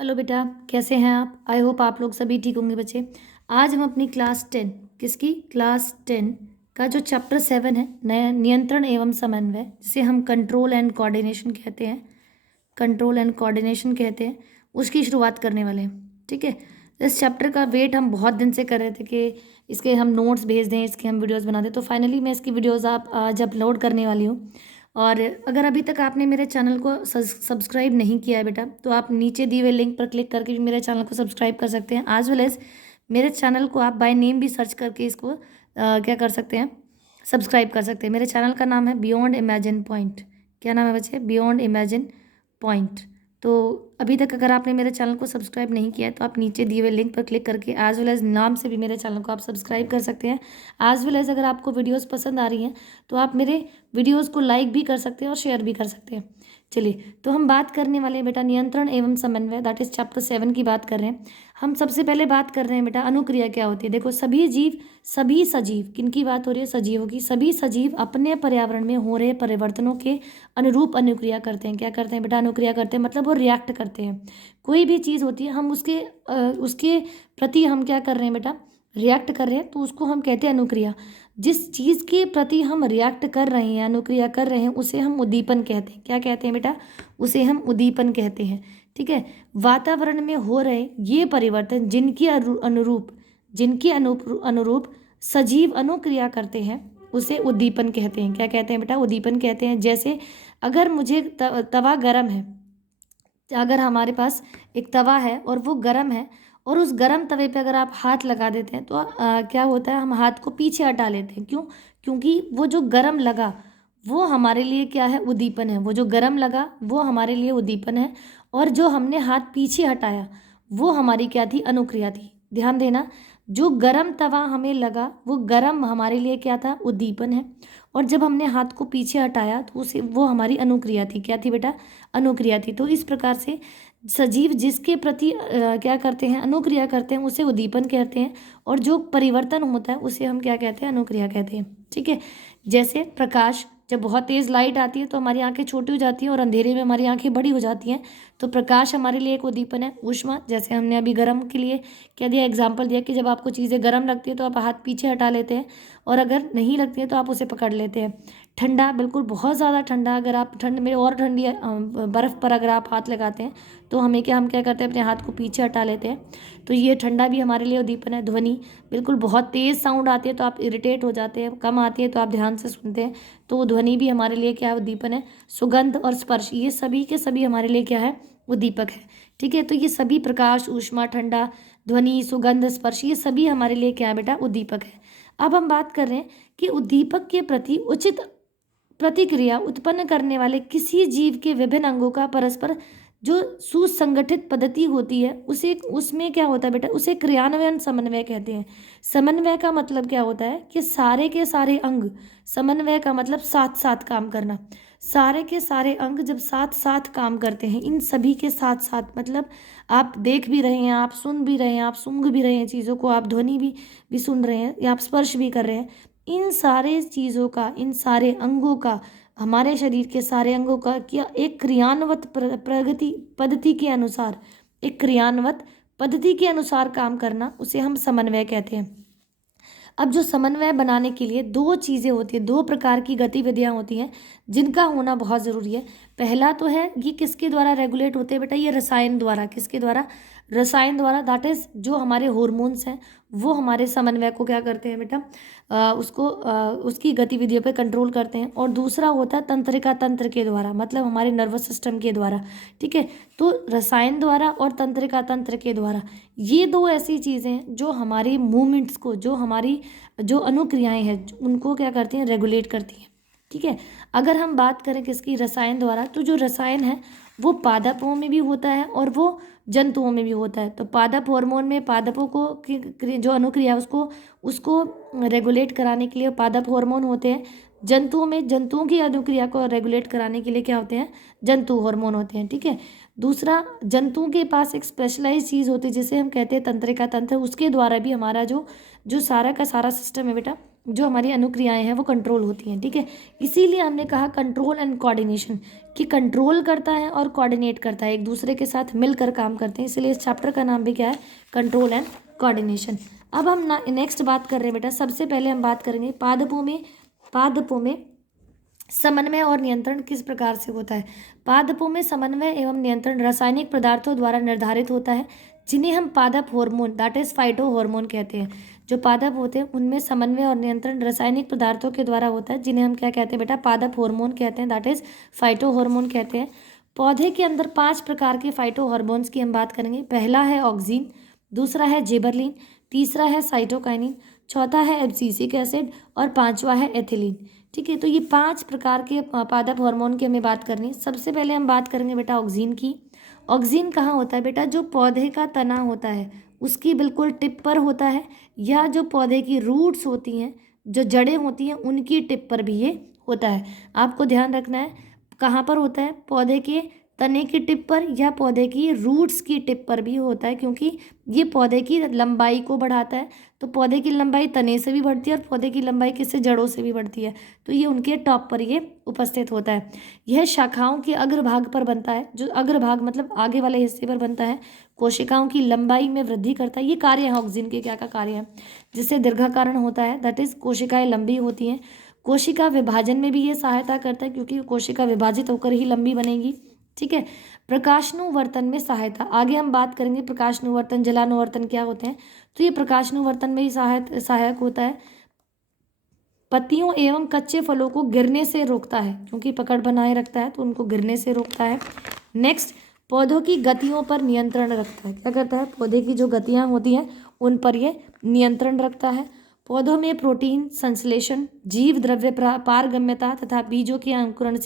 Hello बेटा, कैसे हैं आप? आई होप आप लोग सभी ठीक होंगे बच्चे। आज हम अपनी क्लास 10 किसकी क्लास 10 का जो चैप्टर 7 है, नया नियंत्रण एवं समन्वय, जिसे हम कंट्रोल एंड कोऑर्डिनेशन कहते हैं, उसकी शुरुआत करने वाले हैं। ठीक है, इस चैप्टर का वेट हम बहुत दिन से कर रहे थे कि इसके हम नोट्स भेज दें, इसके हम वीडियोस बना दें। तो फाइनली मैं इसकी वीडियोस आप आज अपलोड करने वाली हूँ। और अगर अभी तक आपने मेरे चैनल को सब्सक्राइब नहीं किया है बेटा, तो आप नीचे दिए हुए लिंक पर क्लिक करके भी मेरे चैनल को सब्सक्राइब कर सकते हैं। एज वेल एज मेरे चैनल को आप बाय नेम भी सर्च करके इसको क्या कर सकते हैं, सब्सक्राइब कर सकते हैं। मेरे चैनल का नाम है बियॉन्ड इमेजिन पॉइंट। क्या नाम है बच्चे? Beyond imagine point. तो अभी तक अगर आपने मेरे चैनल को सब्सक्राइब नहीं किया है, तो आप नीचे दिए हुए लिंक पर क्लिक करके एज वेल एज नाम से भी मेरे चैनल को आप सब्सक्राइब कर सकते हैं। एज वेल एज अगर आपको वीडियोस पसंद आ रही हैं, तो आप मेरे वीडियोस को लाइक भी कर सकते हैं और शेयर भी कर सकते हैं। चलिए, तो हम बात करने वाले हैं बेटा नियंत्रण एवं समन्वय, दैट इज चैप्टर 7 की बात कर रहे हैं। हम सबसे पहले बात कर रहे हैं बेटा अनुक्रिया क्या होती है। देखो, सभी सजीव, किनकी बात हो रही है? सजीवों की। सभी सजीव अपने पर्यावरण में हो रहे परिवर्तनों के अनुरूप अनुक्रिया करते हैं। क्या करते हैं बेटा? अनुक्रिया करते हैं, मतलब वो रिएक्ट करते हैं। कोई भी चीज़ होती है, हम उसके प्रति हम क्या कर रहे हैं बेटा? रिएक्ट कर रहे हैं, तो उसको हम कहते हैं अनुक्रिया। जिस चीज़ के प्रति हम रिएक्ट कर रहे हैं, अनुक्रिया कर रहे हैं, उसे हम उद्दीपन कहते हैं। क्या कहते हैं बेटा? उसे हम उद्दीपन कहते हैं। ठीक है, वातावरण में हो रहे ये परिवर्तन जिनके अनुरूप सजीव अनुक्रिया करते हैं, उसे उद्दीपन कहते हैं। क्या कहते हैं बेटा? उद्दीपन कहते हैं। जैसे अगर मुझे तवा गरम है, अगर हमारे पास एक तवा है और वो गरम है, और उस गरम तवे पे अगर आप हाथ लगा देते हैं, तो क्या होता है? हम हाथ को पीछे हटा लेते हैं। क्यों? क्योंकि वो जो गरम लगा, वो हमारे लिए क्या है? उद्दीपन है। वो जो गरम लगा वो हमारे लिए उद्दीपन है, और जो हमने हाथ पीछे हटाया वो हमारी क्या थी? अनुक्रिया थी। ध्यान देना, जो गरम तवा हमें लगा वो गरम हमारे लिए क्या था? उद्दीपन है। और जब हमने हाथ को पीछे हटाया तो उसे वो हमारी अनुक्रिया थी। क्या थी बेटा? अनुक्रिया थी। तो इस प्रकार से सजीव जिसके प्रति क्या करते हैं? अनुक्रिया करते हैं, उसे उद्दीपन कहते हैं। और जो परिवर्तन होता है उसे हम क्या कहते हैं? अनुक्रिया कहते हैं। ठीक है, जैसे प्रकाश, जब बहुत तेज़ लाइट आती है तो हमारी आंखें छोटी हो जाती हैं और अंधेरे में हमारी आंखें बड़ी हो जाती हैं। तो प्रकाश हमारे लिए एक उद्दीपन है। ऊष्मा, जैसे हमने अभी गर्म के लिए क्या दिया? एग्जाम्पल दिया कि जब आपको चीज़ें गर्म लगती है तो आप हाथ पीछे हटा लेते हैं, और अगर नहीं लगती है तो आप उसे पकड़ लेते हैं। ठंडा, बिल्कुल बहुत ज़्यादा ठंडा, अगर आप ठंड में और ठंडी बर्फ़ पर अगर आप हाथ लगाते हैं, तो हम क्या करते हैं? अपने हाथ को पीछे हटा लेते हैं। तो ये ठंडा भी हमारे लिए उद्दीपन है। ध्वनि, बिल्कुल बहुत तेज़ साउंड आती है तो आप इरिटेट हो जाते हैं, कम आती है तो आप ध्यान से सुनते हैं, तो ध्वनि भी हमारे लिए क्या है? उद्दीपन है। सुगंध और स्पर्श, ये सभी के सभी हमारे लिए क्या है? उद्दीपक है। ठीक है, तो ये सभी प्रकाश, ऊष्मा, ठंडा, ध्वनि, सुगंध, स्पर्श, ये सभी हमारे लिए क्या है बेटा? उद्दीपक है। अब हम बात कर रहे हैं कि उद्दीपक के प्रति उचित प्रतिक्रिया उत्पन्न करने वाले किसी जीव के विभिन्न अंगों का परस्पर जो सुसंगठित पद्धति होती है, उसे उसमें क्या होता है बेटा? उसे क्रियान्वयन समन्वय कहते हैं। समन्वय का मतलब क्या होता है? कि सारे के सारे अंग, समन्वय का मतलब साथ साथ काम करना। सारे के सारे अंग जब साथ साथ काम करते हैं, इन सभी के साथ साथ, मतलब आप देख भी रहे हैं, आप सुन भी रहे हैं, आप सूंघ भी रहे हैं चीज़ों को, आप ध्वनि भी सुन रहे हैं, या आप स्पर्श भी कर रहे हैं। इन सारे चीज़ों का, इन सारे अंगों का, हमारे शरीर के सारे अंगों का क्या एक क्रियान्वत प्रगति पद्धति के अनुसार, एक क्रियान्वत पद्धति के अनुसार काम करना, उसे हम समन्वय कहते हैं। अब जो समन्वय बनाने के लिए दो चीज़ें होती हैं, दो प्रकार की गतिविधियां होती हैं जिनका होना बहुत ज़रूरी है। पहला तो है, ये किसके द्वारा रेगुलेट होते हैं बेटा? ये रसायन द्वारा। किसके द्वारा? रसायन द्वारा। दैट इज जो हमारे हॉर्मोन्स हैं, वो हमारे समन्वय को क्या करते हैं बेटा? उसकी गतिविधियों पे कंट्रोल करते हैं। और दूसरा होता है तंत्रिका तंत्र के द्वारा, मतलब हमारे नर्वस सिस्टम के द्वारा। ठीक है, तो रसायन द्वारा और तंत्रिका तंत्र के द्वारा, ये दो ऐसी चीज़ें जो हमारी मूवमेंट्स को, जो हमारी जो अनुक्रियाएं हैं, उनको क्या करती हैं? रेगुलेट करती हैं। ठीक है, अगर हम बात करें किसकी? रसायन द्वारा, तो जो रसायन है वो पादपों में भी होता है और वो जंतुओं में भी होता है। तो पादप हार्मोन में पादपों को जो अनुक्रिया उसको उसको रेगुलेट कराने के लिए पादप हार्मोन होते हैं। जंतुओं में जंतुओं की अनुक्रिया को रेगुलेट कराने के लिए क्या होते हैं? जंतु हार्मोन होते हैं। ठीक है, दूसरा, जंतुओं के पास एक स्पेशलाइज चीज़ होती है जिसे हम कहते हैं तंत्रिका तंत्र। उसके द्वारा भी हमारा जो जो सारा का सारा सिस्टम है बेटा, जो हमारी अनुक्रियाएं हैं वो कंट्रोल होती हैं, ठीक है। इसीलिए हमने कहा कंट्रोल एंड कोऑर्डिनेशन, कि कंट्रोल करता है और कोऑर्डिनेट करता है, एक दूसरे के साथ मिलकर काम करते हैं, इसलिए इस चैप्टर का नाम भी क्या है, कंट्रोल एंड कोऑर्डिनेशन। अब हम नेक्स्ट बात कर रहे हैं बेटा, सबसे पहले हम बात करेंगे पादपों में समन्वय और नियंत्रण किस प्रकार से होता है। पादपों में समन्वय एवं नियंत्रण रासायनिक पदार्थों द्वारा निर्धारित होता है, जिन्हें हम पादप hormone that is phyto hormone कहते हैं। जो पादप होते हैं उनमें समन्वय और नियंत्रण रासायनिक पदार्थों के द्वारा होता है, जिन्हें हम क्या कहते हैं बेटा, पादप हार्मोन कहते हैं, दैट इज फाइटो हार्मोन कहते हैं। पौधे के अंदर 5 प्रकार के फाइटो हार्मोन्स की हम बात करेंगे। पहला है ऑक्सीन, दूसरा है जिबरलिन, तीसरा है साइटोकाइनिन, चौथा है एब्सिसिक एसिड और पांचवा है एथिलीन, ठीक है। तो ये 5 प्रकार के पादप हार्मोन की हमें बात करनी है। सबसे पहले हम बात करेंगे बेटा ऑक्सीन की। ऑक्सीन कहाँ होता है बेटा, जो पौधे का तना होता है उसकी बिल्कुल टिप पर होता है, या जो पौधे की रूट्स होती हैं, जो जड़ें होती हैं, उनकी टिप पर भी ये होता है। आपको ध्यान रखना है कहाँ पर होता है, पौधे के तने की टिप पर या पौधे की रूट्स की टिप पर भी होता है, क्योंकि ये पौधे की लंबाई को बढ़ाता है। तो पौधे की लंबाई तने से भी बढ़ती है और पौधे की लंबाई किससे, जड़ों से भी बढ़ती है, तो ये उनके टॉप पर ये उपस्थित होता है। यह शाखाओं के अग्रभाग पर बनता है, जो अग्रभाग मतलब आगे वाले हिस्से पर बनता है, कोशिकाओं की लंबाई में वृद्धि करता है। ये कार्य है ऑक्सीन के, क्या का कार्य है, जिससे दीर्घाकरण होता है, दैट इज कोशिकाएं लंबी होती हैं। कोशिका विभाजन में भी ये सहायता करता है, क्योंकि कोशिका विभाजित होकर ही लंबी बनेगी, ठीक है। प्रकाशनुवर्तन में सहायता, आगे हम बात करेंगे प्रकाशनुवर्तन जलानुवर्तन क्या होते हैं। तो ये प्रकाशनुवर्तन में ही सहायक होता है। पत्तियों एवं कच्चे फलों को गिरने से रोकता है, क्योंकि पकड़ बनाए रखता है तो उनको गिरने से रोकता है। नेक्स्ट, पौधों की गतियों पर नियंत्रण रखता है। क्या करता है, पौधे की जो गतियाँ होती हैं उन पर ये नियंत्रण रखता है। पौधों में प्रोटीन संश्लेषण, जीव द्रव्य पारगम्यता तथा बीजों के अंकुरण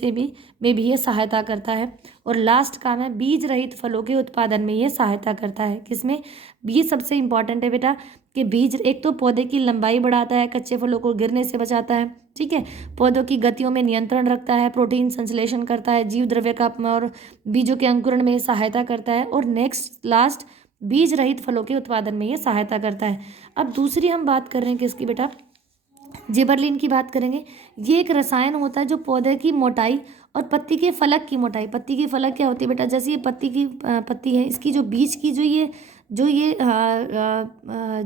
में भी ये सहायता करता है। और लास्ट काम है, बीज रहित फलों के उत्पादन में ये सहायता करता है। किसमें, ये सबसे इंपॉर्टेंट है बेटा, कि बीज एक तो पौधे की लंबाई बढ़ाता है, कच्चे फलों को गिरने से बचाता है, ठीक है। पौधों की गतियों में नियंत्रण रखता है, प्रोटीन संश्लेषण करता है, जीव द्रव्य का और बीजों के अंकुरण में सहायता करता है, और नेक्स्ट लास्ट बीज रहित फलों के उत्पादन में ये सहायता करता है। अब दूसरी हम बात कर रहे हैं किसकी बेटा, जिबरलिन की बात करेंगे। ये एक रसायन होता है जो पौधे की मोटाई और पत्ती के फलक की मोटाई, पत्ती की फलक क्या होती है बेटा, जैसे ये पत्ती है, इसकी जो बीच की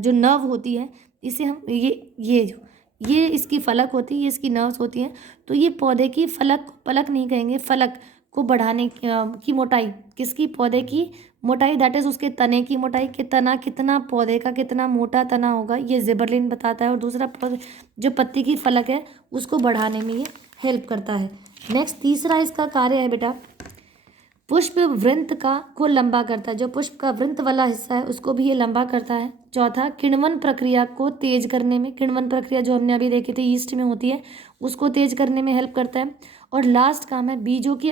जो नर्व होती है, इसे हम ये इसकी फलक होती है, ये इसकी नर्व्स होती हैं। तो ये पौधे की पलक नहीं कहेंगे, फलक को बढ़ाने की मोटाई, किसकी, पौधे की मोटाई, दैट इज उसके तने की मोटाई, के तना कितना, पौधे का कितना मोटा तना होगा, ये जिबरलिन बताता है। और दूसरा जो पत्ती की फलक है उसको बढ़ाने में ये हेल्प करता है। नेक्स्ट तीसरा इसका कार्य है बेटा, पुष्प वृंत को लंबा करता है, जो पुष्प का वृंत वाला हिस्सा है उसको भी ये लंबा करता है। चौथा, किण्वन प्रक्रिया को तेज करने में, किण्वन प्रक्रिया जो हमने अभी देखी थी ईस्ट में होती है, उसको तेज करने में हेल्प करता है। और लास्ट काम है, बीजों के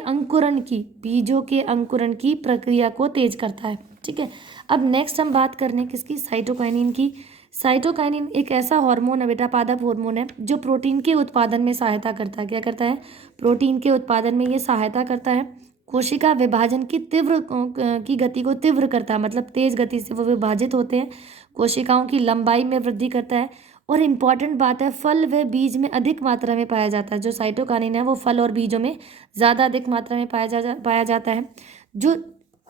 अंकुरण की प्रक्रिया को तेज करता है, ठीक है। अब नेक्स्ट हम बात करने किसकी, साइटोकाइनिन की। साइटोकाइनिन एक ऐसा हार्मोन है बेटा, पादप हार्मोन है, जो प्रोटीन के उत्पादन में सहायता करता है। क्या करता है, प्रोटीन के उत्पादन में ये सहायता करता है। कोशिका विभाजन की गति को तीव्र करता है, मतलब तेज गति से वो विभाजित होते हैं। कोशिकाओं की लंबाई में वृद्धि करता है। और इम्पॉर्टेंट बात है, फल व बीज में अधिक मात्रा में पाया जाता है। जो साइटोकाइनिन है वो फल और बीजों में ज़्यादा अधिक मात्रा में पाया जाता है। जो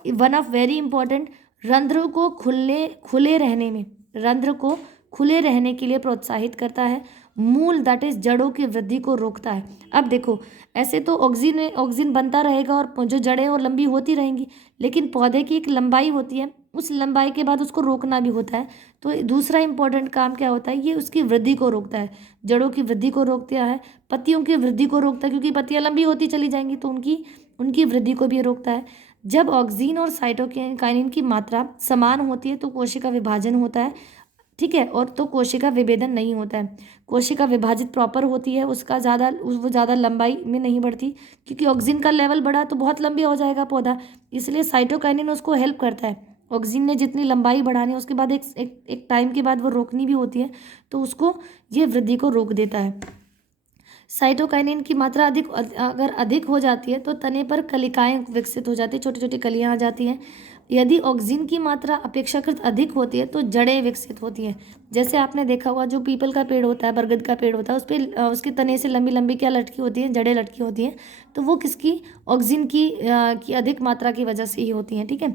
वन ऑफ वेरी इंपॉर्टेंट, रंध्र को खुले रहने के लिए प्रोत्साहित करता है। मूल दैट इज जड़ों की वृद्धि को रोकता है। अब देखो, ऐसे तो ऑक्सीजन बनता रहेगा और जो जड़ें और लंबी होती रहेंगी, लेकिन पौधे की एक लंबाई होती है, उस लंबाई के बाद उसको रोकना भी होता है। तो दूसरा इंपॉर्टेंट काम क्या होता है, ये उसकी वृद्धि को रोकता है, जड़ों की वृद्धि को रोकता है, पत्तियों की वृद्धि को रोकता है, क्योंकि पत्तियां लंबी होती चली जाएंगी तो उनकी वृद्धि को भी रोकता है। जब ऑक्सीन और साइटोकाइनिन की मात्रा समान होती है तो कोशिका विभाजन होता है, ठीक है, और तो कोशिका विभेदन नहीं होता है। कोशिका विभाजित प्रॉपर होती है, वो ज़्यादा लंबाई में नहीं बढ़ती, क्योंकि ऑक्सीजन का लेवल बढ़ा तो बहुत लंबी हो जाएगा पौधा, इसलिए साइटोकाइनिन उसको हेल्प करता है। ऑक्सीजन ने जितनी लंबाई बढ़ानी है उसके बाद एक टाइम के बाद वो रोकनी भी होती है, तो उसको ये वृद्धि को रोक देता है। साइटोकाइनिन की मात्रा अगर अधिक हो जाती है तो तने पर कलिकाएं विकसित हो जाती है, छोटी छोटी कलियां आ जाती हैं। यदि ऑक्सीजन की मात्रा अपेक्षाकृत अधिक होती है तो जड़ें विकसित होती हैं। जैसे आपने देखा होगा, जो पीपल का पेड़ होता है, बरगद का पेड़ होता है, उस पर उसके तने से लंबी लंबी क्या लटकी होती हैं, जड़ें लटकी होती हैं। तो वो किसकी, ऑक्सीजन की अधिक मात्रा की वजह से ही होती हैं। ठीक है,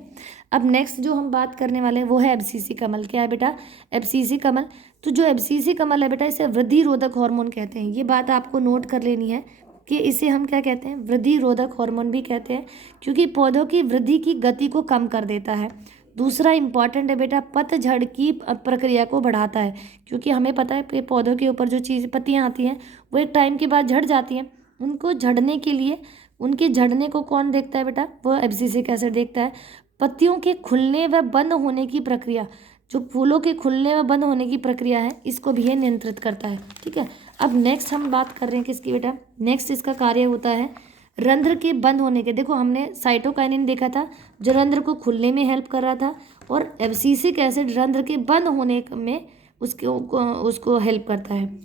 अब नेक्स्ट जो हम बात करने वाले हैं वो है एबसीसी कमल। क्या है बेटा, एबसीसी कमल। तो जो एबसीसी कमल है बेटा, इसे वृद्धि रोधक हार्मोन कहते हैं। ये बात आपको नोट कर लेनी है कि इसे हम क्या कहते हैं, वृद्धि रोधक हार्मोन भी कहते हैं, क्योंकि पौधों की वृद्धि की गति को कम कर देता है। दूसरा इंपॉर्टेंट है बेटा, पतझड़ की प्रक्रिया को बढ़ाता है, क्योंकि हमें पता है कि पौधों के ऊपर जो चीज़ पत्तियां आती हैं वो एक टाइम के बाद झड़ जाती हैं। उनको झड़ने के लिए, उनके झड़ने को कौन देखता है बेटा, वो एब्सिसिक एसिड देखता है। पत्तियों के खुलने व बंद होने की प्रक्रिया, जो फूलों के खुलने व बंद होने की प्रक्रिया है, इसको भी ये नियंत्रित करता है। ठीक है, अब नेक्स्ट हम बात कर रहे हैं किसकी बेटा, नेक्स्ट इसका कार्य होता है रंध्र के बंद होने के। देखो हमने साइटोकाइनिन देखा था जो रंध्र को खुलने में हेल्प कर रहा था, और एब्सिसिक एसिड रंध्र के बंद होने में उसको हेल्प करता है।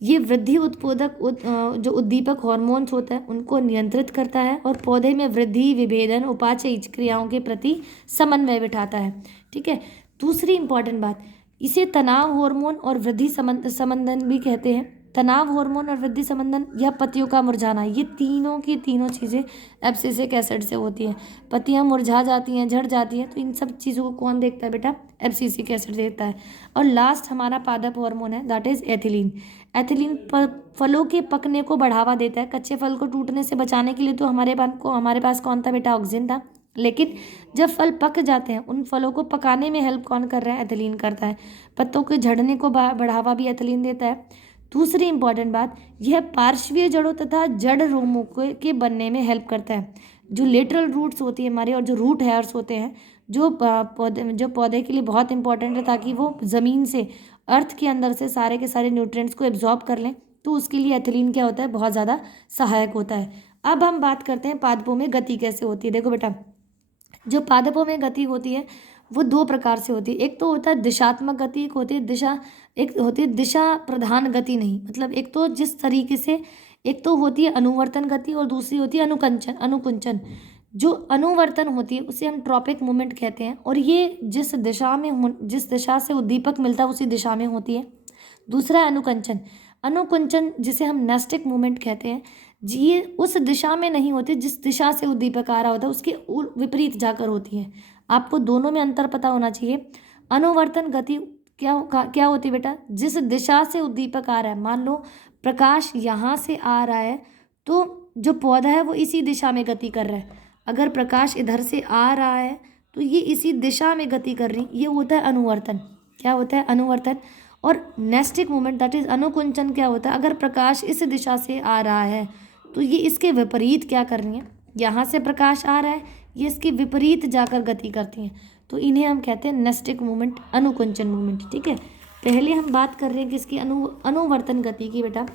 ये वृद्धि उत्पादक जो उद्दीपक हार्मोन्स होता है उनको नियंत्रित करता है, और पौधे में वृद्धि, विभेदन, उपाचय क्रियाओं के प्रति समन्वय बिठाता है। ठीक है, दूसरी इंपॉर्टेंट बात, इसे तनाव हार्मोन और वृद्धि संबंधन भी कहते हैं। तनाव हार्मोन और वृद्धि संबंधन या पत्तियों का मुरझाना, ये तीनों की तीनों चीज़ें एब्सिसिक एसिड से होती हैं। पत्तियां मुरझा जाती हैं, झड़ जाती हैं, तो इन सब चीज़ों को कौन देखता है बेटा, एब्सिसिक एसिड देखता है। और लास्ट हमारा पादप हार्मोन है, दैट इज एथिलीन। एथिलीन फलों के पकने को बढ़ावा देता है। कच्चे फल को टूटने से बचाने के लिए तो हमारे पास कौन था बेटा, ऑक्सीजन था, लेकिन जब फल पक जाते हैं, उन फलों को पकाने में हेल्प कौन कर रहा है, एथिलीन करता है। पत्तों के झड़ने को बढ़ावा भी एथिलीन देता है। दूसरी इंपॉर्टेंट बात, यह पार्श्वीय जड़ों तथा जड़ रोमों के बनने में हेल्प करता है। जो लेटरल रूट्स होती है हमारी, और जो रूट हेयर्स होते हैं, जो पौधे के लिए बहुत इंपॉर्टेंट है, ताकि वो ज़मीन से, अर्थ के अंदर से सारे के सारे न्यूट्रिएंट्स को एब्जॉर्ब कर लें, तो उसके लिए एथिलीन क्या होता है, बहुत ज़्यादा सहायक होता है। अब हम बात करते हैं पादपों में गति कैसे होती है। देखो बेटा, जो पादपों में गति होती है वो दो प्रकार से होती है। एक तो होता है दिशात्मक गति, एक होती है दिशा प्रधान गति। नहीं मतलब, एक तो जिस तरीके से, एक तो होती है अनुवर्तन गति और दूसरी होती है अनुकुंचन। जो अनुवर्तन होती है उसे हम ट्रॉपिक मूवमेंट कहते हैं, और ये जिस दिशा से उद्दीपक मिलता है उसी दिशा में होती है। दूसरा है अनुकुंचन जिसे हम नेस्टिक मूवमेंट कहते हैं। ये उस दिशा में नहीं होती जिस दिशा से उद्दीपक आ रहा होता है, उसके विपरीत जाकर होती है। आपको दोनों में अंतर पता होना चाहिए। अनुवर्तन गति क्या होती है बेटा, जिस दिशा से उद्दीपक आ रहा है, मान लो प्रकाश यहाँ से आ रहा है, तो जो पौधा है वो इसी दिशा में गति कर रहा है। अगर प्रकाश इधर से आ रहा है तो ये इसी दिशा में गति कर रही, ये होता है अनुवर्तन। क्या होता है, अनुवर्तन। और नेस्टिक मूवमेंट दैट इज अनुकुंचन क्या होता है, अगर प्रकाश इस दिशा से आ रहा है तो ये इसके विपरीत क्या कर रही है, यहाँ से प्रकाश आ रहा है, ये इसके विपरीत जाकर गति करती हैं, तो इन्हें हम कहते हैं नेस्टिक मूवमेंट, अनुकुंचन मूवमेंट। ठीक है, पहले हम बात कर रहे हैं किसकी, अनुवर्तन गति की। बेटा,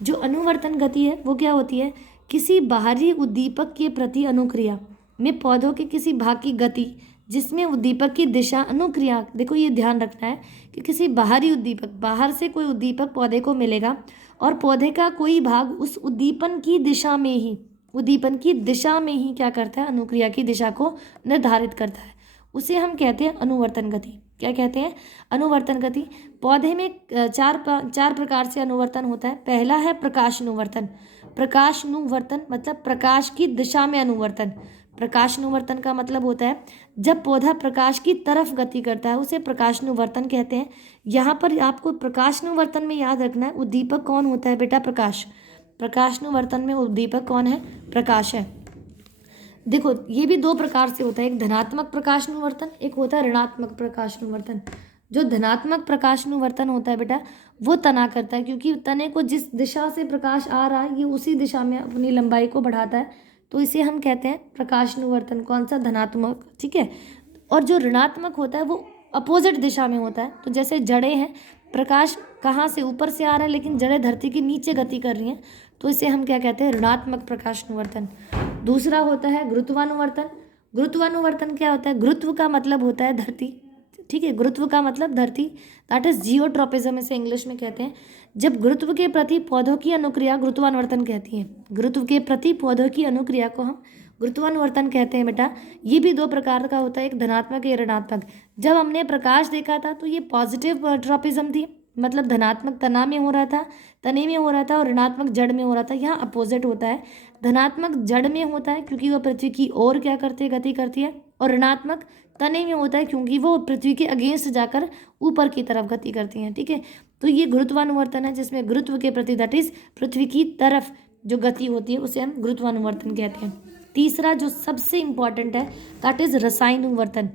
जो अनुवर्तन गति है वो क्या होती है, किसी बाहरी उद्दीपक के प्रति अनुक्रिया में पौधों के किसी भाग की गति जिसमें उद्दीपक की दिशा अनुक्रिया। देखो ये ध्यान रखना है कि किसी बाहरी उद्दीपक, बाहर से कोई उद्दीपक पौधे को मिलेगा और पौधे का कोई भाग उस उद्दीपन की दिशा में ही क्या करता है, अनुक्रिया की दिशा को निर्धारित करता है, उसे हम कहते हैं अनुवर्तन गति। क्या कहते हैं, अनुवर्तन गति। पौधे में चार प्रकार से अनुवर्तन होता है। पहला है प्रकाशनुवर्तन। प्रकाशनुवर्तन मतलब प्रकाश की दिशा में अनुवर्तन। प्रकाशनुवर्तन का मतलब होता है जब पौधा प्रकाश की तरफ गति करता है, उसे प्रकाशनुवर्तन कहते हैं। यहाँ पर आपको प्रकाशनुवर्तन में याद रखना है, उद्दीपक कौन होता है बेटा, प्रकाश। प्रकाशनुवर्तन में उद्दीपक कौन है, प्रकाश है। देखो ये भी दो प्रकार से होता है, एक धनात्मक प्रकाशनुवर्तन, एक होता है ऋणात्मक प्रकाशनुवर्तन। जो धनात्मक प्रकाशनुवर्तन होता है बेटा, वो तना करता है, क्योंकि तने को जिस दिशा से प्रकाश आ रहा है ये उसी दिशा में अपनी लंबाई को बढ़ाता है, तो इसे हम कहते हैं प्रकाशनुवर्तन। कौन सा, धनात्मक। ठीक है, और जो ऋणात्मक होता है वो अपोजिट दिशा में होता है। तो जैसे जड़ें हैं, प्रकाश कहाँ से, ऊपर से आ रहा है, लेकिन जड़ें धरती के नीचे गति कर रही हैं, तो इसे हम क्या कहते हैं, ऋणात्मक प्रकाशनुवर्तन। दूसरा होता है गुरुत्वानुवर्तन। गुरुत्वानुवर्तन क्या होता है, गुरुत्व का मतलब होता है धरती। ठीक है, गुरुत्व का मतलब धरती, दैट इज जियोट्रॉपिज्म इसे इंग्लिश में कहते हैं। जब गुरुत्व के प्रति पौधों की अनुक्रिया गुरुत्वानुवर्तन कहती है। गुरुत्व के प्रति पौधों की अनुक्रिया को हम गुरुत्वानुवर्तन कहते हैं बेटा, ये भी दो प्रकार का होता है, एक धनात्मक या ऋणात्मक। जब हमने प्रकाश देखा था तो ये पॉजिटिव ट्रॉपिज्म थी, मतलब धनात्मक तना में हो रहा था, तने में हो रहा था, और ऋणात्मक जड़ में हो रहा था। यहाँ अपोजिट होता है, धनात्मक जड़ में होता है क्योंकि वह पृथ्वी की ओर क्या करती है, गति करती है, और ऋणात्मक तने में होता है क्योंकि वो पृथ्वी के अगेंस्ट जाकर ऊपर की तरफ गति करती हैं। ठीक है, तो ये गुरुत्वानुवर्तन है जिसमें गुरुत्व के प्रति, दैट इज पृथ्वी की तरफ जो गति होती है उसे हम गुरुत्वानुवर्तन कहते हैं। तीसरा जो सबसे इंपॉर्टेंट है दैट इज रसायनुवर्तन।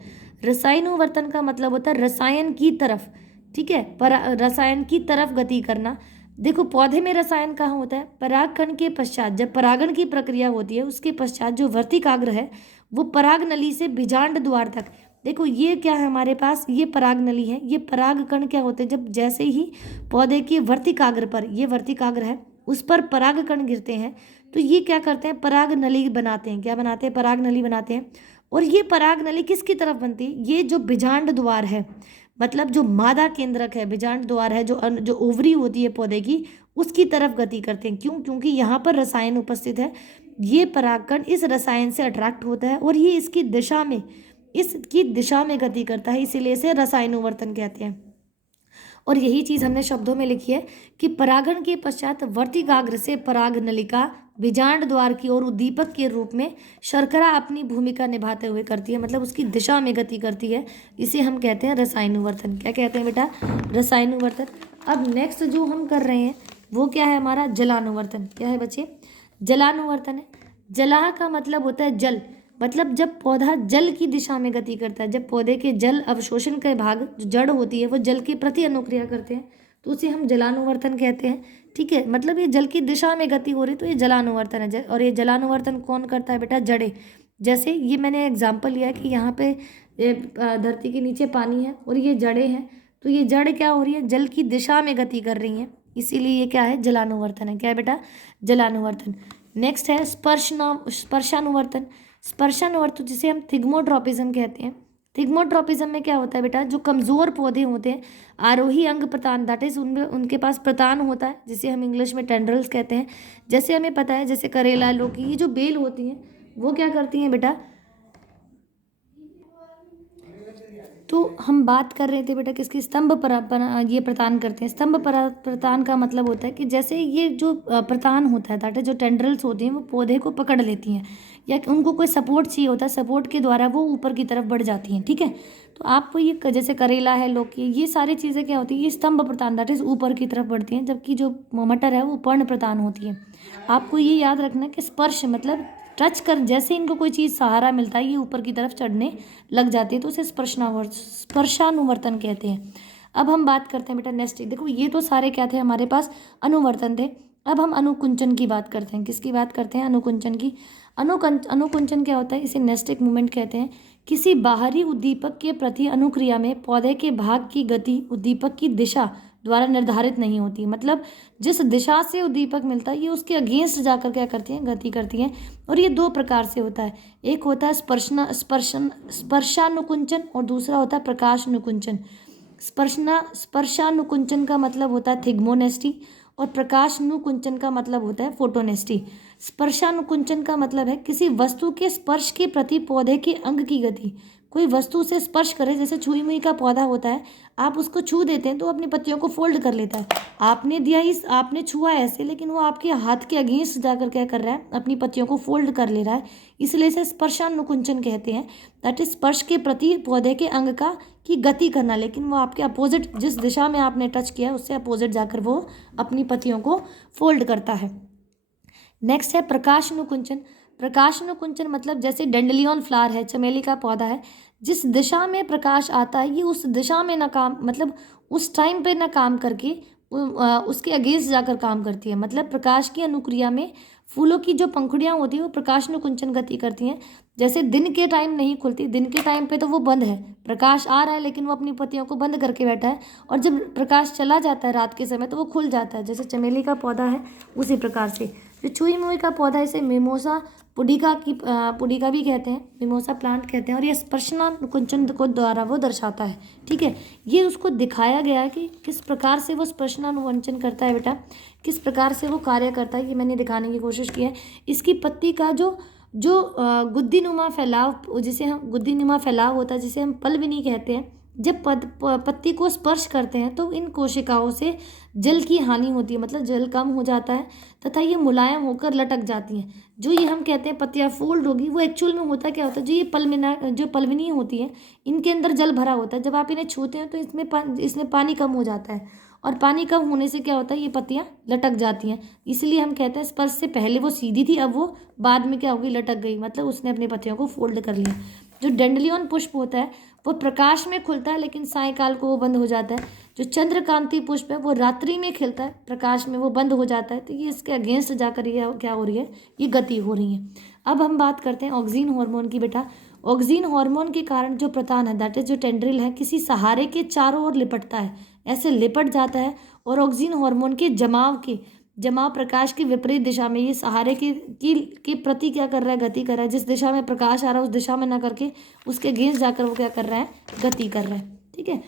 रसायनुवर्तन का मतलब होता है रसायन की तरफ। ठीक है, रसायन की तरफ गति करना। देखो पौधे में रसायन कहाँ होता है, परागकण के पश्चात, जब परागण की प्रक्रिया होती है उसके पश्चात जो वर्तिकाग्र है वो पराग नली से बीजांड द्वार तक। देखो ये क्या है हमारे पास, ये पराग नली है, ये परागकण क्या होते हैं, जब जैसे ही पौधे के वर्तिकाग्र पर, ये वर्तिकाग्र है, उस पर परागकण गिरते हैं तो ये क्या करते हैं, पराग नली बनाते हैं। क्या बनाते हैं, पराग नली बनाते हैं। और ये पराग नली किसकी तरफ बनती है, ये जो बीजांड द्वार है, मतलब जो मादा केंद्रक है, बीजांड द्वार है, जो ओवरी होती है पौधे की, उसकी तरफ गति करते हैं। क्यों, क्योंकि यहाँ पर रसायन उपस्थित है। ये परागकण इस रसायन से अट्रैक्ट होता है और ये इसकी दिशा में गति करता है, इसीलिए इसे रसायनुवर्तन कहते हैं। और यही चीज़ हमने शब्दों में लिखी है कि परागण के पश्चात वर्तिकाग्र से पराग नलिका बीजांड द्वार की ओर उद्दीपक के रूप में शर्करा अपनी भूमिका निभाते हुए करती है, मतलब उसकी दिशा में गति करती है। इसे हम कहते हैं रसायनुवर्तन। क्या कहते हैं बेटा, रसायनुवर्तन। अब नेक्स्ट जो हम कर रहे हैं वो क्या है हमारा, जलानुवर्तन। क्या है बच्चे, जलानुवर्तन है। जला का मतलब होता है जल, मतलब जब पौधा जल की दिशा में गति करता है, जब पौधे के जल अवशोषण के भाग जो जड़ होती है वो जल के प्रति अनुक्रिया करते हैं तो उसे हम जलानुवर्तन कहते हैं। ठीक है, मतलब ये जल की दिशा में गति हो रही तो ये जलानुवर्तन है। और ये जलानुवर्तन कौन करता है बेटा, जड़ें। जैसे ये मैंने एग्जाम्पल लिया कि यहाँ पे धरती के नीचे पानी है और ये जड़ें हैं, तो ये जड़ क्या हो रही है, जल की दिशा में गति कर रही हैं, इसीलिए ये क्या है, जलानुवर्तन है। क्या है बेटा, जलानुवर्तन। नेक्स्ट है स्पर्शानुवर्तन। स्पर्शानुवर्तन जिसे हम थिग्मोट्रोपिज्म कहते हैं। थिग्मोट्रोपिज्म में क्या होता है बेटा, जो कमज़ोर पौधे होते हैं, आरोही अंग प्रतान, दैट इज उनमें उनके पास प्रतान होता है जिसे हम इंग्लिश में टेंड्रल्स कहते हैं। जैसे हमें पता है, जैसे करेला, लौकी, ये जो बेल होती हैं वो क्या करती हैं बेटा, तो हम बात कर रहे थे बेटा किसकी, ये प्रदान करते हैं। प्रदान का मतलब होता है कि जैसे ये जो प्रदान होता है, दैट इज जो टेंड्रल्स होती हैं वो पौधे को पकड़ लेती हैं, या उनको कोई सपोर्ट चाहिए होता है, सपोर्ट के द्वारा वो ऊपर की तरफ बढ़ जाती हैं। ठीक है, तो आपको ये जैसे करेला है, लौकी, ये सारी चीज़ें क्या होती है, ये स्तंभ प्रदान, दैट इज ऊपर की तरफ बढ़ती हैं, जबकि जो मटर है वो पर्ण प्रदान होती है। आपको ये याद रखना है कि स्पर्श मतलब टच कर, जैसे इनको कोई चीज़ सहारा मिलता है ये ऊपर की तरफ चढ़ने लग जाती है तो उसे स्पर्शानुवर्तन कहते हैं। अब हम बात करते हैं बेटा नेक्स्ट। देखो ये तो सारे क्या थे हमारे पास, अनुवर्तन थे। अब हम अनुकुंचन की बात करते हैं। किसकी बात करते हैं, अनुकुंचन की। अनुकुंचन क्या होता है, इसे नेस्टिक मूवमेंट कहते हैं। किसी बाहरी उद्दीपक के प्रति अनुक्रिया में पौधे के भाग की गति उद्दीपक की दिशा द्वारा निर्धारित नहीं होती, मतलब जिस दिशा से उद्दीपक मिलता है ये उसके अगेंस्ट जाकर क्या करती हैं, गति करती हैं। और ये दो प्रकार से होता है, एक होता है स्पर्शानुकुंचन और दूसरा होता है प्रकाशानुकुंचन। स्पर्शानुकुंचन का मतलब होता है थिग्मोनेस्टी और प्रकाशानुकुंचन का मतलब होता है फोटोनेस्टी। स्पर्शानुकुंचन का मतलब है किसी वस्तु के स्पर्श के प्रति पौधे के अंग की गति। कोई वस्तु से स्पर्श करे, जैसे छुई मुई का पौधा होता है, आप उसको छू देते हैं तो अपनी पत्तियों को फोल्ड कर लेता है। आपने छुआ ऐसे, लेकिन वो आपके हाथ के अगेंस्ट जाकर क्या कर रहा है, अपनी पत्तियों को फोल्ड कर ले रहा है, इसलिए इसे स्पर्शानुकुंचन कहते हैं। दैट इज स्पर्श के प्रति पौधे के अंग की गति करना, लेकिन वो आपके अपोजिट, जिस दिशा में आपने टच किया उससे अपोजिट जाकर वो अपनी पत्तियों को फोल्ड करता है। नेक्स्ट है प्रकाशानुकुंचन। प्रकाशानुकुंचन मतलब जैसे डेंडलियन फ्लावर है, चमेली का पौधा है, जिस दिशा में प्रकाश आता है ये उस दिशा में ना काम, मतलब उस टाइम पे ना काम करके उसके अगेंस्ट जाकर काम करती है। मतलब प्रकाश की अनुक्रिया में फूलों की जो पंखुड़ियाँ होती है वो प्रकाशानुकुंचन गति करती हैं। जैसे दिन के टाइम नहीं खुलती, दिन के टाइम पे तो वो बंद है, प्रकाश आ रहा है लेकिन वो अपनी पत्तियों को बंद करके बैठा है, और जब प्रकाश चला जाता है रात के समय तो वो खुल जाता है, जैसे चमेली का पौधा है उसी प्रकार से। जो छुई मुई का पौधा है इसे मिमोसा पुडिका भी कहते हैं, मिमोसा प्लांट कहते हैं, और ये स्पर्शानुकुंचन को द्वारा वो दर्शाता है। ठीक है, ये उसको दिखाया गया है कि किस प्रकार से वो स्पर्शानुकुंचन करता है बेटा, किस प्रकार से वो कार्य करता है, ये मैंने दिखाने की कोशिश की है। इसकी पत्ती का जो जो गुद्दीनुमा फैलाव, जिसे हम गुद्दीनुमा फैलाव होता है, जिसे हम पल्विनी कहते हैं, जब पत्ती को स्पर्श करते हैं तो इन कोशिकाओं से जल की हानि होती है, मतलब जल कम हो जाता है तथा ये मुलायम होकर लटक जाती हैं। जो ये हम कहते हैं पत्तियाँ फोल्ड होगी, वो एक्चुअल में होता क्या होता है, जो ये जो पल्विनी होती है, इनके अंदर जल भरा होता है। जब आप इन्हें छूते हैं तो इसमें पानी कम हो जाता है, और पानी कम होने से क्या होता है, ये पत्तियाँ लटक जाती हैं। इसलिए हम कहते हैं स्पर्श से पहले वो सीधी थी, अब वो बाद में क्या हो गई, लटक गई, मतलब उसने अपनी पत्तियों को फोल्ड कर लिया। जो डंडलियन पुष्प होता है वो प्रकाश में खुलता है, लेकिन सायंकाल को वो बंद हो जाता है। जो चंद्रकांति पुष्प है वो रात्रि में खिलता है, प्रकाश में वो बंद हो जाता है। तो ये इसके अगेंस्ट जाकर ये क्या हो रही है, ये गति हो रही है। अब हम बात करते हैं ऑक्सीन हार्मोन की। बेटा, ऑक्सीन हार्मोन के कारण जो प्रतान है, दैट इज जो टेंड्रिल है, किसी सहारे के चारों ओर लिपटता है, ऐसे लिपट जाता है, और ऑक्सीन हार्मोन के जमाव प्रकाश की विपरीत दिशा में, ये सहारे के प्रति क्या कर रहा है, गति कर रहा है। जिस दिशा में प्रकाश आ रहा है उस दिशा में ना करके उसके अगेंस्ट जाकर वो क्या कर रहा है, गति कर रहा है। ठीक है।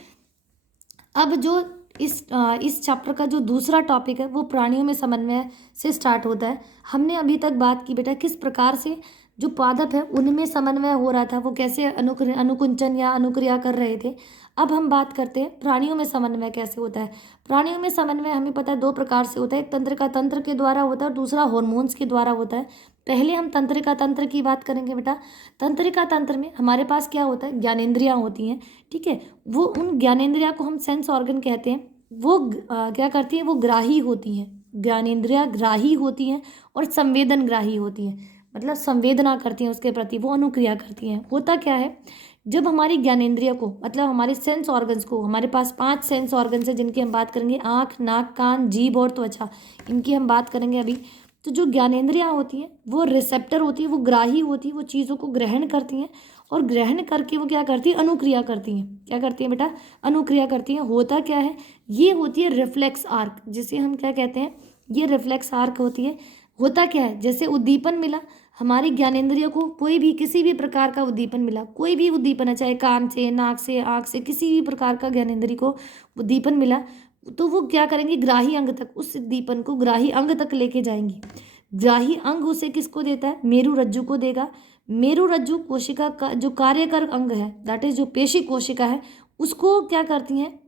अब जो इस चैप्टर का जो दूसरा टॉपिक है वो प्राणियों में समन्वय से स्टार्ट होता है। हमने अभी तक बात की बेटा किस प्रकार से जो पादप है उनमें समन्वय हो रहा था, वो कैसे अनुकुंचन या अनुक्रिया कर रहे थे। अब हम बात करते हैं प्राणियों में समन्वय कैसे होता है। प्राणियों में समन्वय हमें पता है दो प्रकार से होता है, एक तंत्र के द्वारा होता है और दूसरा हार्मोन्स के द्वारा होता है। पहले हम तंत्रिका तंत्र की बात करेंगे बेटा। तंत्रिका तंत्र में हमारे पास क्या होता है, ज्ञानेंद्रियाँ होती हैं। ठीक है, वो उन ज्ञानेंद्रिया को हम सेंस ऑर्गन कहते हैं। वो क्या करती हैं, वो ग्राही होती हैं। ज्ञानेंद्रिया ग्राही होती हैं और संवेदन ग्राही होती हैं, मतलब संवेदना करती हैं उसके प्रति, वो अनुक्रिया करती हैं। होता क्या है, जब हमारी ज्ञानेंद्रिय को, मतलब हमारे सेंस ऑर्गन्स को, हमारे पास 5 सेंस ऑर्गन्स हैं जिनकी हम बात करेंगे, आँख, नाक, कान, जीभ और त्वचा, इनकी हम बात करेंगे अभी। तो जो ज्ञानेंद्रियाँ होती हैं वो रिसेप्टर होती है, वो ग्राही होती है, वो चीज़ों को ग्रहण करती हैं, और ग्रहण करके वो क्या करती है, अनुक्रिया करती हैं। क्या करती हैं बेटा, अनुक्रिया करती हैं। होता क्या है, ये होती है रिफ्लेक्स आर्क, जिसे हम क्या कहते हैं, ये रिफ्लेक्स आर्क होती है। होता क्या है, जैसे उद्दीपन मिला हमारी ज्ञानेंद्रियों को, कोई भी किसी भी प्रकार का उद्दीपन मिला, कोई भी उद्दीपन है, चाहे कान से, नाक से, आँख से, किसी भी प्रकार का ज्ञानेंद्रिय को उद्दीपन मिला, तो वो क्या करेंगे, ग्राही अंग तक, उस दीपन को ग्राही अंग तक लेके जाएंगी। ग्राही अंग उसे किसको देता है, मेरु रज्जु को देगा। मेरु रज्जु कोशिका का जो कार्यकर अंग है, दैट इज जो पेशी कोशिका है, उसको क्या करती हैं,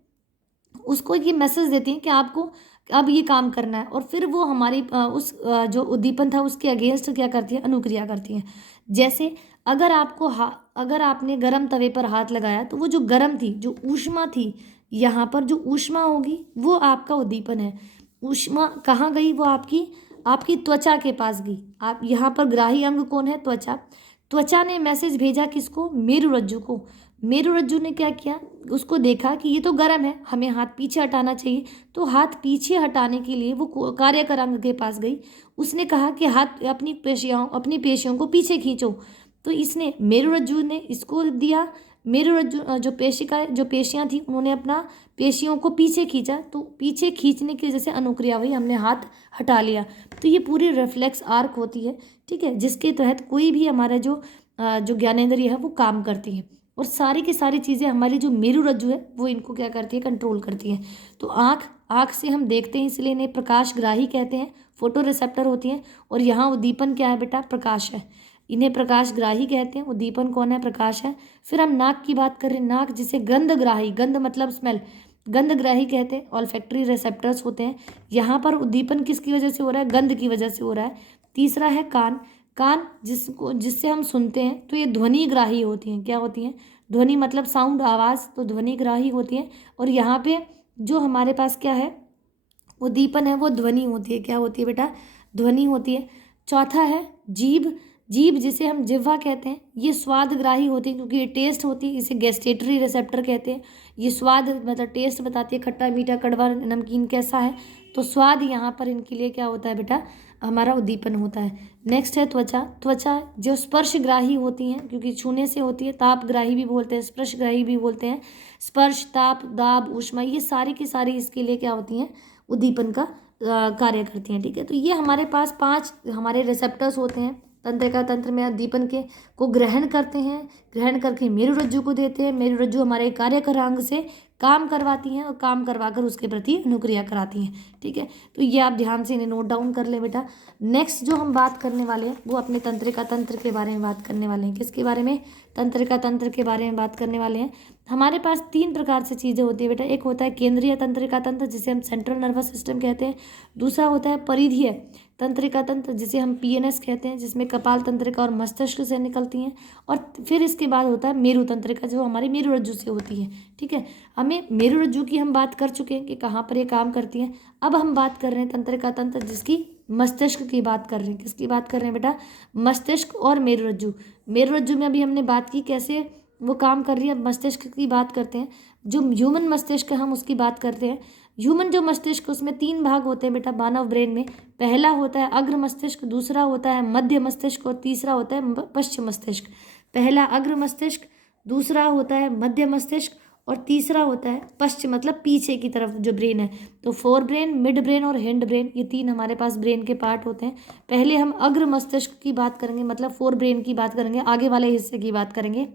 उसको ये मैसेज देती हैं कि आपको अब ये काम करना है, और फिर वो हमारी जो उद्दीपन था उसके अगेंस्ट क्या करती है, अनुक्रिया करती हैं। जैसे अगर आपने गर्म तवे पर हाथ लगाया तो वो जो गर्म थी, जो ऊष्मा थी, यहाँ पर जो ऊष्मा होगी वो आपका उद्दीपन है। ऊष्मा कहाँ गई, वो आपकी त्वचा के पास गई। आप यहाँ पर ग्राही अंग कौन है, त्वचा। त्वचा ने मैसेज भेजा किसको, मेरुरज्जु को। मेरुरज्जु ने क्या किया, उसको देखा कि ये तो गर्म है, हमें हाथ पीछे हटाना चाहिए, तो हाथ पीछे हटाने के लिए वो कार्यकर अंग के पास गई। उसने कहा कि हाथ अपनी पेशियों को पीछे खींचो, तो इसने मेरुरज्जु ने इसको दिया। मेरुरज्जु जो पेशियां थी उन्होंने अपना पेशियों को पीछे खींचा, तो पीछे खींचने की वजह से अनुक्रिया हुई, हमने हाथ हटा लिया। तो ये पूरी रिफ्लेक्स आर्क होती है। ठीक है, जिसके तहत कोई भी हमारा जो ज्ञानेंद्रिय है वो काम करती है, और सारी की सारी चीज़ें हमारी जो मेरुरज्जु है वो इनको क्या करती है, कंट्रोल करती है। तो आँख से हम देखते हैं, इसलिए इन्हें प्रकाशग्राही कहते हैं, फोटो रिसेप्टर होती हैं। और यहाँ उद्दीपन क्या है बेटा, प्रकाश है, इन्हें प्रकाशग्राही कहते हैं। उद्दीपन कौन है, प्रकाश है। फिर हम नाक की बात करें, नाक जिसे गंधग्राही, गंध मतलब स्मेल, गंधग्राही कहते हैं। ऑल्फैक्टरी रिसेप्टर्स होते हैं, यहाँ पर उद्दीपन किसकी वजह से हो रहा है, गंध की वजह से हो रहा है। तीसरा है कान, कान जिससे हम सुनते हैं, तो ये ध्वनिग्राही होती हैं। क्या होती हैं, ध्वनि मतलब साउंड, आवाज़, तो ध्वनिग्राही होती हैं। और यहाँ पे जो हमारे पास क्या है, उद्दीपन है, वो ध्वनि होती है। क्या होती है बेटा, ध्वनि होती है। चौथा है जीभ, जीभ जिसे हम जिह्वा कहते हैं, ये स्वादग्राही होती है क्योंकि ये टेस्ट होती है, इसे गैस्टेटरी रिसेप्टर कहते हैं। ये स्वाद मतलब टेस्ट बताती है, खट्टा मीठा कड़वा नमकीन कैसा है, तो स्वाद यहाँ पर इनके लिए क्या होता है बेटा, हमारा उद्दीपन होता है। नेक्स्ट है त्वचा, त्वचा जो स्पर्शग्राही होती हैं क्योंकि छूने से होती है, तापग्राही भी बोलते हैं, स्पर्शग्राही भी बोलते हैं। स्पर्श, ताप, दाब, ऊष्मा, ये सारी की सारी इसके लिए क्या होती हैं, उद्दीपन का कार्य करती हैं। ठीक है, तो ये हमारे पास 5 हमारे रिसेप्टर्स होते हैं। तंत्रिका तंत्र में उद्दीपन को ग्रहण करते हैं, ग्रहण करके मेरुरज्जु को देते हैं। मेरुरज्जु हमारे कार्यकरांग से काम करवाती हैं और काम करवाकर उसके प्रति अनुक्रिया कराती हैं। ठीक है, तो ये आप ध्यान से इन्हें नोट डाउन कर लें बेटा। नेक्स्ट जो हम बात करने वाले हैं वो अपने तंत्रिका तंत्र के बारे में बात करने वाले हैं। किसके बारे में? तंत्रिका तंत्र के बारे में बात करने वाले हैं। हमारे पास 3 प्रकार से चीज़ें होती है बेटा। एक होता है केंद्रीय तंत्रिका तंत्र, जिसे हम सेंट्रल नर्वस सिस्टम कहते हैं। दूसरा होता है परिधीय तंत्रिका तंत्र, जिसे हम पीएनएस कहते हैं, जिसमें कपाल तंत्रिका और मस्तिष्क से निकलती हैं। और फिर इसके बाद होता है मेरु तंत्रिका, जो हमारी मेरुरज्जु से होती है। ठीक है, हमें मेरुरज्जु की हम बात कर चुके हैं कि कहाँ पर ये काम करती हैं। अब हम बात कर रहे हैं तंत्रिका तंत्र, जिसकी मस्तिष्क की बात कर रहे हैं। किसकी बात कर रहे हैं बेटा? मस्तिष्क और मेरुरज्जु। मेरुरज्जु में अभी हमने बात की कैसे वो काम कर रही है। अब मस्तिष्क की बात करते हैं। जो ह्यूमन मस्तिष्क है हम उसकी बात करते हैं। ह्यूमन जो मस्तिष्क, उसमें 3 भाग होते हैं बेटा मानव ब्रेन में। पहला होता है अग्र मस्तिष्क, दूसरा होता है मध्य मस्तिष्क और तीसरा होता है पश्चिम मस्तिष्क। पहला अग्र मस्तिष्क, दूसरा होता है मध्य मस्तिष्क और तीसरा होता है पश्चिम, मतलब पीछे की तरफ जो ब्रेन है। तो फोर ब्रेन, मिड ब्रेन और हैंड ब्रेन, ये 3 हमारे पास ब्रेन के पार्ट होते हैं। पहले हम अग्र मस्तिष्क की बात करेंगे, मतलब फोर ब्रेन की बात करेंगे, आगे वाले हिस्से की बात करेंगे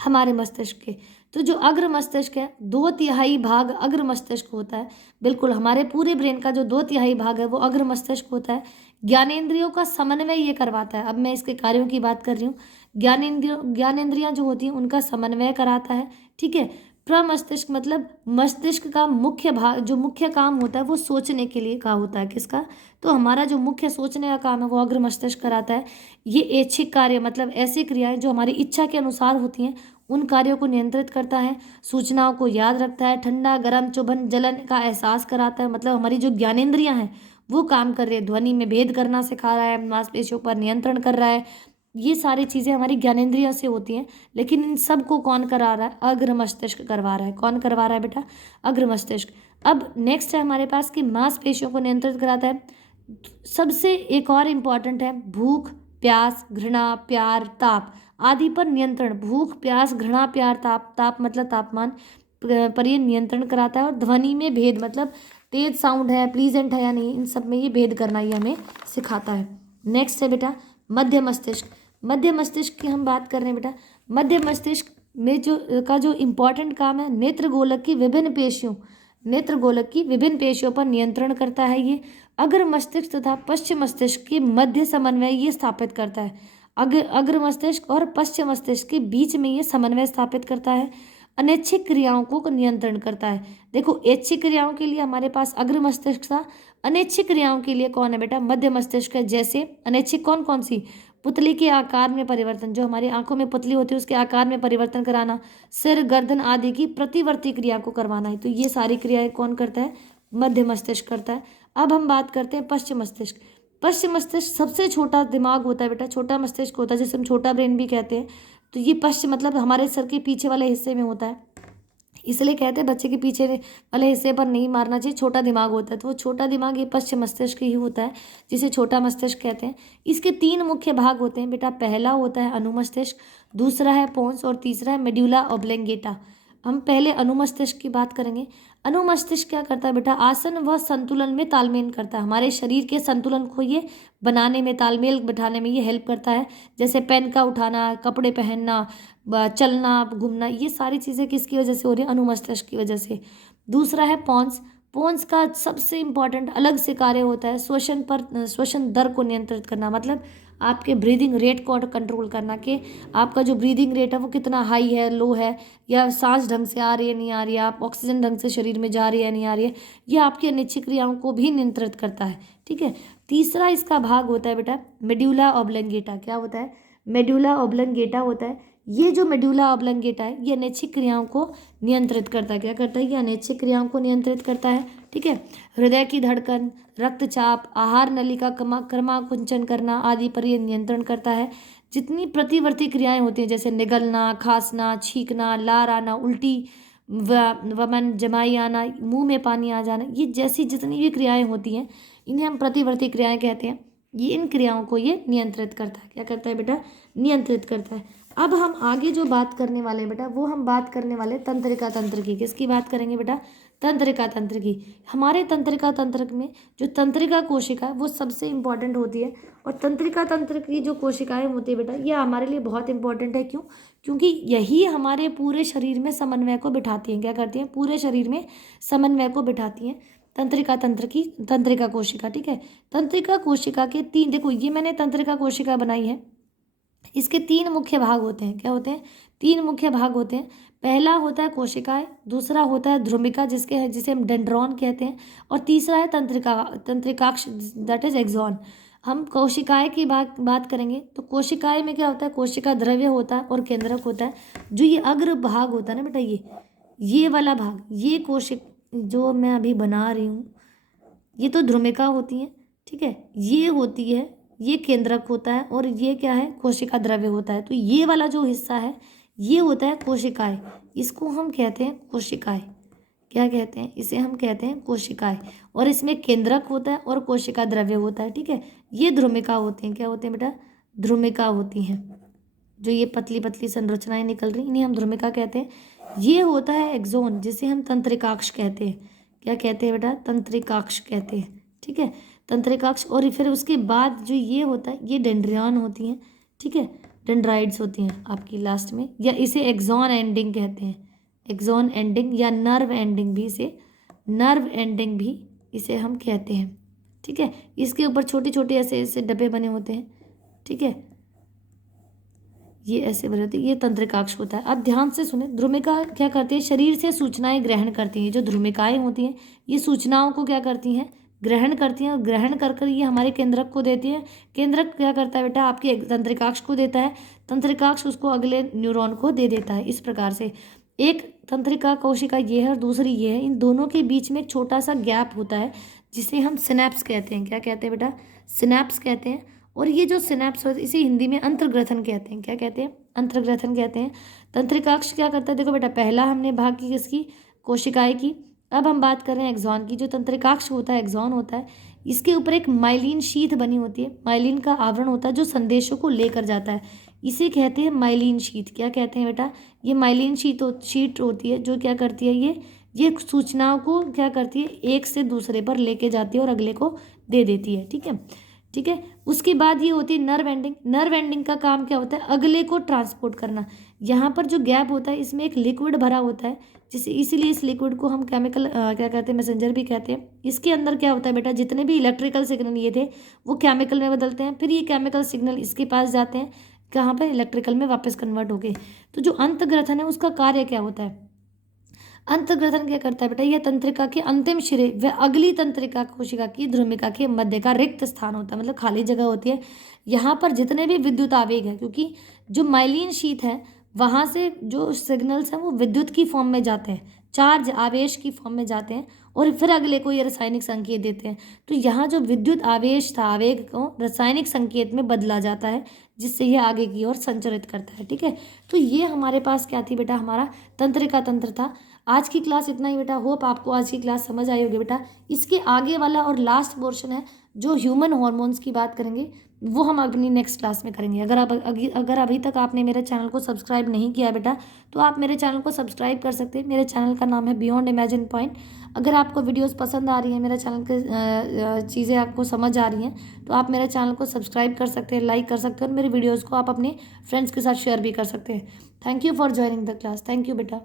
हमारे मस्तिष्क के। तो जो अग्र मस्तिष्क है, 2/3 भाग अग्र मस्तिष्क होता है। बिल्कुल, हमारे पूरे ब्रेन का जो 2/3 भाग है वो अग्र मस्तिष्क होता है। ज्ञानेंद्रियों का समन्वय ये करवाता है। अब मैं इसके कार्यों की बात कर रही हूँ। ज्ञानेंद्रियां जो होती हैं उनका समन्वय कराता है। ठीक है, प्रमस्तिष्क मतलब मस्तिष्क का मुख्य भाग, जो मुख्य काम होता है वो सोचने के लिए का होता है। किसका? तो हमारा जो मुख्य सोचने का काम है वो अग्र मस्तिष्क कराता है। ये ऐच्छिक कार्य, मतलब ऐसी क्रियाएं जो हमारी इच्छा के अनुसार होती हैं, उन कार्यों को नियंत्रित करता है। सूचनाओं को याद रखता है। ठंडा, गर्म, चुभन, जलन का एहसास कराता है। मतलब हमारी जो ज्ञानेंद्रियां हैं वो काम कर रही है। ध्वनि में भेद करना सिखा रहा है, मांसपेशियों पर नियंत्रण कर रहा है। ये सारी चीज़ें हमारी ज्ञानेंद्रियों से होती हैं, लेकिन इन सब को कौन करा रहा है? अग्र मस्तिष्क करवा रहा है। कौन करवा रहा है बेटा? अग्र मस्तिष्क। अब नेक्स्ट है हमारे पास कि मांसपेशियों को नियंत्रित कराता है। सबसे एक और इम्पॉर्टेंट है भूख, प्यास, घृणा, प्यार, ताप आदि पर नियंत्रण। भूख, प्यास, घृणा, प्यार, ताप, ताप मतलब तापमान पर ये नियंत्रण कराता है। और ध्वनि में भेद, मतलब तेज साउंड है, प्लीजेंट है या नहीं, इन सब में ये भेद करना ये हमें सिखाता है। नेक्स्ट है बेटा मध्य मस्तिष्क। मध्य मस्तिष्क की हम बात कर रहे हैं बेटा। मध्य मस्तिष्क में जो इम्पोर्टेंट काम है, नेत्र गोलक की विभिन्न पेशियों पर नियंत्रण करता है। ये अग्र मस्तिष्क तथा पश्चिम मस्तिष्क के मध्य समन्वय ये स्थापित करता है। अग्र मस्तिष्क और पश्चिम मस्तिष्क के बीच में ये समन्वय स्थापित करता है। अनैच्छिक क्रियाओं को नियंत्रण करता है। देखो, ऐच्छिक क्रियाओं के लिए हमारे पास अग्र मस्तिष्क था, अनैच्छिक क्रियाओं के लिए कौन है बेटा? मध्य मस्तिष्क है। जैसे अनैच्छिक कौन कौन सी? पुतली के आकार में परिवर्तन, जो हमारी आंखों में पुतली होती है उसके आकार में परिवर्तन कराना, सिर, गर्दन आदि की प्रतिवर्ती क्रिया को करवाना है। तो ये सारी क्रियाएं कौन करता है? मध्य मस्तिष्क करता है। अब हम बात करते हैं पश्चिम मस्तिष्क। पश्चिम मस्तिष्क सबसे छोटा दिमाग होता है बेटा, छोटा मस्तिष्क होता है, जिसे हम छोटा ब्रेन भी कहते हैं। तो ये पश्चिम मतलब हमारे सर के पीछे वाले हिस्से में होता है, इसलिए कहते हैं बच्चे के पीछे वाले हिस्से पर नहीं मारना चाहिए, छोटा दिमाग होता है। तो वो छोटा दिमाग ये पश्चिम मस्तिष्क ही होता है, जिसे छोटा मस्तिष्क कहते हैं। इसके 3 मुख्य भाग होते हैं बेटा। पहला होता है अनुमस्तिष्क, दूसरा है पोन्स और तीसरा है मेड्यूला ऑब्लेंगेटा। हम पहले अनुमस्तिष्क की बात करेंगे। अनुमस्तिष्क क्या करता है बेटा? आसन व संतुलन में तालमेल करता है। हमारे शरीर के संतुलन को ये बनाने में, तालमेल बिठाने में ये हेल्प करता है। जैसे पेन का उठाना, कपड़े पहनना, चलना, घूमना, ये सारी चीज़ें किसकी वजह से हो रही है? अनुमस्तिष्क की वजह से। दूसरा है पोन्स। पोन्स का सबसे इम्पॉर्टेंट अलग से कार्य होता है श्वसन दर को नियंत्रित करना, मतलब आपके ब्रीदिंग रेट को कंट्रोल करना, कि आपका जो ब्रीदिंग रेट है वो कितना हाई है, लो है, या सांस ढंग से आ रही है नहीं आ रही है, आप ऑक्सीजन ढंग से शरीर में जा रही है नहीं आ रही है। यह आपकी अनिच्छिक क्रियाओं को भी नियंत्रित करता है। ठीक है, तीसरा इसका भाग होता है बेटा मेड्यूला ऑब्लंगेटा। क्या होता है? मेड्यूला ऑब्लंगेटा होता है। ये जो मेड्यूला ऑब्लंगेटा है ये अनैच्छिक क्रियाओं को नियंत्रित करता है। क्या करता है? ये अनैच्छिक क्रियाओं को नियंत्रित करता है। ठीक है, हृदय की धड़कन, रक्तचाप, आहार नलिका क्रमाकुंचन करना आदि पर यह नियंत्रण करता है। जितनी प्रतिवर्ती क्रियाएं होती हैं, जैसे निगलना, खांसना, छींकना, लार आना, उल्टी, वमन, जमाई आना, मुंह में पानी आ जाना, ये जैसी जितनी भी क्रियाएं होती हैं इन्हें हम प्रतिवर्ती क्रियाएं कहते हैं। ये इन क्रियाओं को ये नियंत्रित करता है। क्या करता है बेटा? नियंत्रित करता है। अब हम आगे जो बात करने वाले हैं बेटा, वो हम बात करने वाले तंत्रिका तंत्र की। किसकी बात करेंगे बेटा? तंत्रिका तंत्र की। हमारे तंत्रिका तंत्र में जो तंत्रिका कोशिका है वो सबसे इंपॉर्टेंट होती है। और तंत्रिका तंत्र की जो कोशिकाएं होती है बेटा, ये हमारे लिए बहुत इंपॉर्टेंट है। क्यों? क्योंकि यही हमारे पूरे शरीर में समन्वय को बिठाती हैं। क्या करती हैं? पूरे शरीर में समन्वय को बिठाती हैं तंत्रिका तंत्र की तंत्रिका कोशिका। ठीक है, तंत्रिका कोशिका के तीन, देखो ये मैंने तंत्रिका कोशिका बनाई है, इसके तीन मुख्य भाग होते हैं। क्या होते हैं? तीन मुख्य भाग होते हैं। पहला होता है कोशिकाएं, दूसरा होता है ध्रुमिका जिसे हम डेंड्रॉन कहते हैं, और तीसरा है तंत्रिकाक्ष, दैट इज एक्सॉन। हम कोशिकाएं की बात करेंगे तो कोशिकाएं में क्या होता है? कोशिका द्रव्य होता है और केंद्रक होता है। जो ये अग्र भाग होता है ना बेटा, ये वाला भाग, ये कोशिक जो मैं अभी बना रही हूँ, ये तो ध्रुमिका होती है। ठीक है, ये होती है, ये केंद्रक होता है, और ये क्या है? कोशिका द्रव्य होता है। तो ये वाला जो हिस्सा है ये होता है कोशिकाएं। इसको हम कहते हैं कोशिकाएं। क्या कहते हैं? इसे हम कहते हैं कोशिकाएं। और इसमें केंद्रक होता है और कोशिका द्रव्य होता है। ठीक है, ये ध्रुमिका होती हैं। क्या होते हैं बेटा? ध्रुमिका होती हैं। जो ये पतली पतली संरचनाएं निकल रही, इन्हें हम ध्रुमिका कहते हैं। ये होता है एक्सोन, जिसे हम तंत्रिकाक्ष कहते हैं। क्या कहते हैं बेटा? तंत्रिकाक्ष कहते हैं। ठीक है, तंत्रिकाक्ष। और फिर उसके बाद जो ये होता है, ये डेंड्रियन होती हैं। ठीक है, डेंड्राइड्स होती हैं आपकी लास्ट में, या इसे एक्सॉन एंडिंग कहते हैं। एक्सॉन एंडिंग या नर्व एंडिंग भी इसे हम कहते हैं। ठीक है, इसके ऊपर छोटे छोटे ऐसे ऐसे डब्बे बने होते हैं। ठीक है, ये ऐसे बने होते हैं, ये तंत्रिकाक्ष होता है। अब ध्यान से सुने, ध्रुमिका क्या करती है? शरीर से सूचनाएं ग्रहण करती हैं। जो ध्रुमिकाएं होती हैं ये सूचनाओं को क्या करती हैं? ग्रहण करती हैं, और ग्रहण कर ये हमारे केंद्रक को देती है। केंद्रक क्या करता है बेटा? आपके तंत्रिकाक्ष को देता है, तंत्रिकाक्ष उसको अगले न्यूरॉन को दे देता है। इस प्रकार से एक तंत्रिका कोशिका ये है और दूसरी ये है, इन दोनों के बीच में एक छोटा सा गैप होता है जिसे हम सिनेप्स कहते हैं। क्या कहते हैं बेटा? सिनेप्स कहते हैं। और ये जो सिनेप्स होता है इसे हिंदी में अंतर्ग्रथन कहते हैं। क्या कहते हैं? अंतर्ग्रथन कहते हैं। तंत्रिकाक्ष क्या करता है? देखो बेटा, पहला हमने भाग की किसकी? कोशिकाएं की। अब हम बात कर रहे हैं एक्सॉन की। जो तंत्रिकाक्ष होता है, एक्सॉन होता है, इसके ऊपर एक माइलिन शीथ बनी होती है। माइलिन का आवरण होता है जो संदेशों को लेकर जाता है, इसे कहते हैं माइलिन शीथ। क्या कहते हैं बेटा? ये माइलिन शीट होती है जो क्या करती है? ये सूचनाओं को क्या करती है? एक से दूसरे पर लेके जाती है और अगले को दे देती है। ठीक है, ठीक है। उसके बाद ये होती है नर्व एंडिंग। नर्व एंडिंग का काम क्या होता है? अगले को ट्रांसपोर्ट करना। यहाँ पर जो गैप होता है इसमें एक लिक्विड भरा होता है, जिसे इसीलिए इस लिक्विड को हम केमिकल क्या कहते हैं? मैसेंजर भी कहते हैं। इसके अंदर क्या होता है बेटा? जितने भी इलेक्ट्रिकल सिग्नल ये थे वो केमिकल में बदलते हैं, फिर ये केमिकल सिग्नल इसके पास जाते हैं, कहाँ पर? इलेक्ट्रिकल में वापस कन्वर्ट हो गए। तो जो अंतग्रथन है उसका कार्य क्या होता है? अंतर्ग्रथन क्या करता है बेटा? यह तंत्रिका के अंतिम सिरे व अगली तंत्रिका कोशिका की ध्रुमिका के मध्य का रिक्त स्थान होता है, मतलब खाली जगह होती है। यहाँ पर जितने भी विद्युत आवेग है, क्योंकि जो माइलिन शीथ है वहाँ से जो सिग्नल्स हैं वो विद्युत की फॉर्म में जाते हैं, चार्ज आवेश की फॉर्म में जाते हैं, और फिर अगले को ये रासायनिक संकेत देते हैं। तो यहाँ जो विद्युत आवेश था, आवेग को रासायनिक संकेत में बदला जाता है, जिससे ये आगे की ओर संचरित करता है। ठीक है, तो ये हमारे पास क्या थी बेटा? हमारा तंत्रिका तंत्र था। आज की क्लास इतना ही बेटा। होप आपको आज की क्लास समझ आई होगी बेटा। इसके आगे वाला और लास्ट पोर्शन है जो ह्यूमन हॉर्मोन्स की बात करेंगे, वो हम अपनी नेक्स्ट क्लास में करेंगे। अगर अभी तक आपने मेरे चैनल को सब्सक्राइब नहीं किया बेटा, तो आप मेरे चैनल को सब्सक्राइब कर सकते हैं। मेरे चैनल का नाम है बियॉन्ड इमेजिन पॉइंट। अगर आपको वीडियोस पसंद आ रही हैं, मेरे चैनल के चीज़ें आपको समझ आ रही हैं, तो आप मेरे चैनल को सब्सक्राइब कर सकते हैं, लाइक कर सकते हैं, और मेरे वीडियोज़ को आप अपने फ्रेंड्स के साथ शेयर भी कर सकते हैं। Thank you for joining the class. Thank you बेटा।